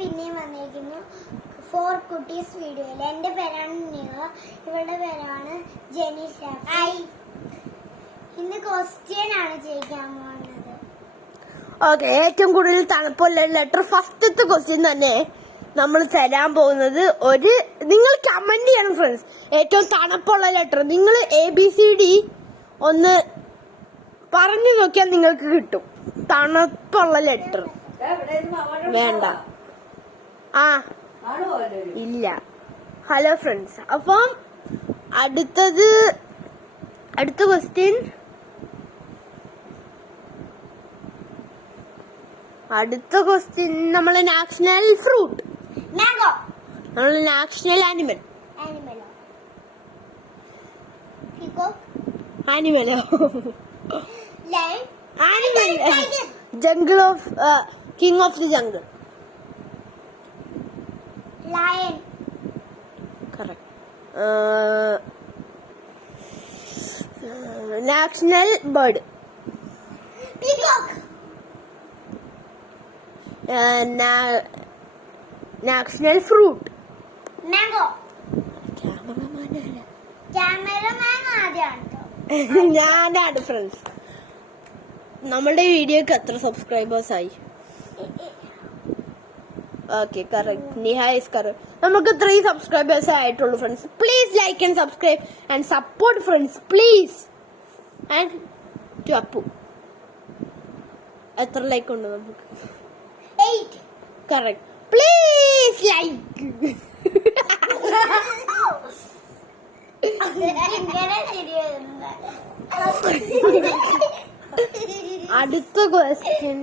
പിന്നെയും വന്നിരിക്കുന്നു ഫോർ കുട്ടീസ് വീഡിയോയിൽ. എന്റെ പേരാണ് നിഹ, ഇവളുടെ പേരാണ് ജെനിഷ. ഇന്ന് ക്വസ്റ്റ്യൻ ആണ് ചോദിക്കാൻ പോകുന്നത്. ഓക്കെ, ഏറ്റവും കൂടുതൽ തണുപ്പുള്ള ലെറ്റർ ഫസ്റ്റത്തെ ക്വസ്റ്റ്യൻ തന്നെ നമ്മൾ തരാൻ പോകുന്നത്. നിങ്ങൾ കമന്റ് ചെയ്യണം ഫ്രണ്ട്സ്. ഏറ്റവും തണുപ്പുള്ള ലെറ്റർ നിങ്ങൾ ABCD ഒന്ന് പറഞ്ഞു നോക്കിയാൽ നിങ്ങൾക്ക് കിട്ടും. തണുപ്പുള്ള ലെറ്റർ വേണ്ട. ഇല്ല. ഹലോ ഫ്രണ്ട്സ്, അപ്പം അടുത്ത ക്വസ്റ്റ്യൻ. നമ്മളെ നാഷണൽ ഫ്രൂട്ട്, മാംഗോ. നമ്മളെ നാഷണൽ ആനിമൽ, ആനിമലോ animal, jungle of king of the jungle, lion. Correct. National bird, peacock. National fruit, mango. Cameraman ആദ്യമാണ്. ഞാനാണ് ഫ്രണ്ട്സ്. നമ്മളുടെ വീഡിയോക്ക് എത്ര സബ്സ്ക്രൈബേഴ്സ് ആയി? Okay, correct. Niha is correct. നമുക്ക് 3 സബ്സ്ക്രൈബേഴ്സ് ആയിട്ടുള്ളൂ friends. Please like and subscribe and support friends, please. And to Appu, എത്ര like ഉണ്ട് നമുക്ക്? 8. കറക്റ്റ്. Please like. അടുത്ത ക്വസ്റ്റ്യൻ.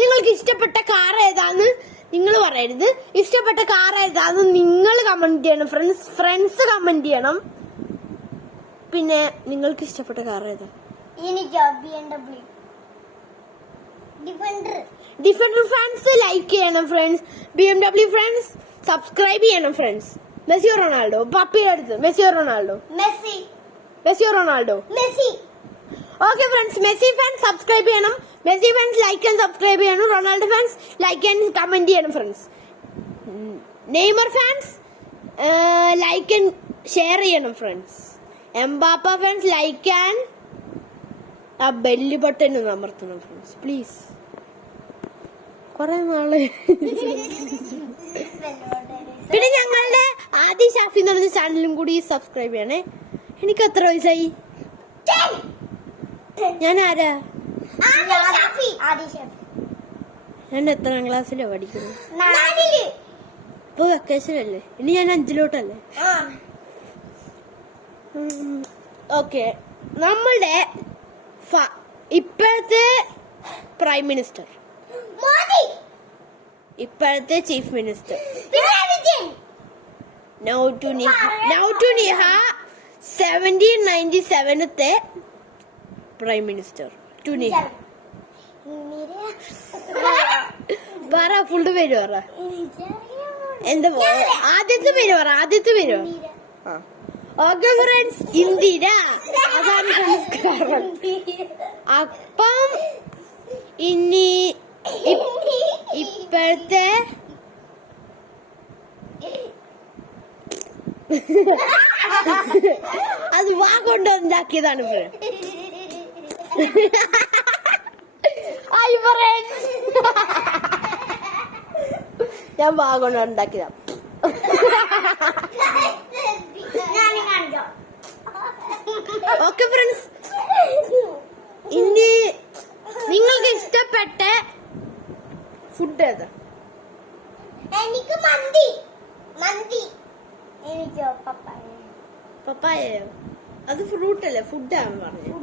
നിങ്ങൾക്ക് ഇഷ്ടപ്പെട്ട കാർ ഏതാന്ന് നിങ്ങൾ പറയരുത്. ഇഷ്ടപ്പെട്ട കാർ ഏതാന്ന് നിങ്ങൾ കമന്റ് ചെയ്യണം ഫ്രണ്ട്സ് കമന്റ് ചെയ്യണം. പിന്നെ നിങ്ങൾക്ക് ഇഷ്ടപ്പെട്ട കാർ ഏതാ? എനിക്ക് BMW ഡിഫൻഡർ ഫാൻസ് ലൈക്ക് ചെയ്യണം ഫ്രണ്ട്സ്. BMW ഫാൻസ് സബ്സ്ക്രൈബ് ചെയ്യണം ഫ്രണ്ട്സ്. മെസ്സിയോ റൊണാൾഡോ? പപ്പിയുടെ അടുത്ത് മെസ്സിയോ റൊണാൾഡോ? മെസ്സിയോ Ronaldo? Messi. Okay friends, Messi fans subscribe ചെയ്യണം. Messi fans like and subscribe ചെയ്യണം. Ronaldo fans like and comment ചെയ്യണം friends. Neymar fans like and share ചെയ്യണം friends. Mbappe fans like and ആ ബെല്ല് ബട്ടൺ ഒന്ന് അമർത്തണം friends, please. കൊറേ നാള്. പിന്നെ ഞങ്ങളുടെ ആദി ഷാഫി എന്ന് പറഞ്ഞ ചാനലും കൂടി സബ്സ്ക്രൈബ് ചെയ്യണേ. എനിക്ക് എത്ര വയസ്സായി? ഞാൻ ആരാ? ഞാൻ എത്രാം ക്ലാസ്സിലാ പഠിക്കുന്നത്? ഇപ്പൊ വെക്കേഷൻ അല്ലേ, ഇനി ഞാൻ 5-ലോട്ടല്ലേ. ഓക്കെ, നമ്മളുടെ ഇപ്പോഴത്തെ പ്രൈം മിനിസ്റ്റർ, ഇപ്പോഴത്തെ chief minister, now to Niha 1797 prime minister to Niha. പറ, ഫുള്ള് പേര് പറ. എന്താ ആദ്യത്തെ പേര് പറ, ആദ്യത്തെ പേര്. Okay friends, Indira. അതാണ് സംസ്കാരം. അപ്പം ഇനി ഇപ്പോഴത്തെ അത് വാ കൊണ്ട് ഉണ്ടാക്കിയതാണ് ഞാൻ വാ കൊണ്ട് ഉണ്ടാക്കിയതാ. ഓക്കെ ഫ്രണ്ട്സ്, ഇനി നിങ്ങൾക്ക് ഇഷ്ടപ്പെട്ട ഫുഡ് ഏതാ? എനിക്ക് മന്തി. എനിക്ക് പപ്പായയോ? അത് ഫ്രൂട്ട് അല്ലേ, ഫുഡാണ് പറഞ്ഞത്.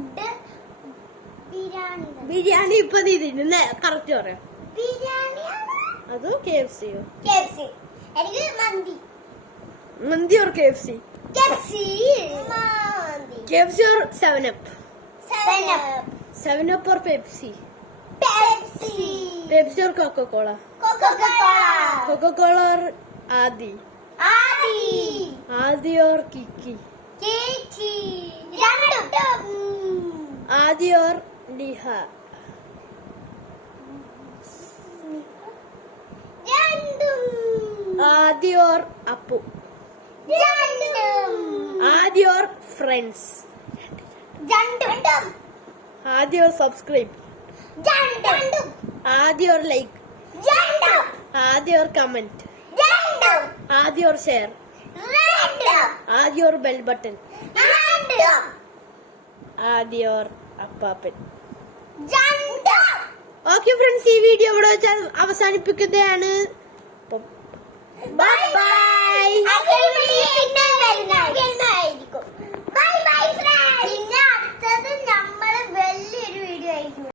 ബിരിയാണി ഇപ്പൊ നീ തിന്നുന്നേ, കറക്റ്റ് പറയാം. അതോ KFCയോ? എനിക്ക് മന്തി or KFC? KFC or 7up? 7up or Pepsi? Pepsi or Coca-Cola? Coca-Cola or Adi? Adi or Kiki? Adi or Niha? Adi or Appu. Adi or friends. Adi or subscribe. Adi or like. Adi or comment. Adi or share. Adi or bell button. Adi or Appapan. Okay friends, ഈ video ഇവിടെ വെച്ച് അവസാനിപ്പിക്കുന്നതാണ്. Bye bye. പിന്നെ അടുത്തത് നമ്മള് വലിയൊരു video ആയിരിക്കും.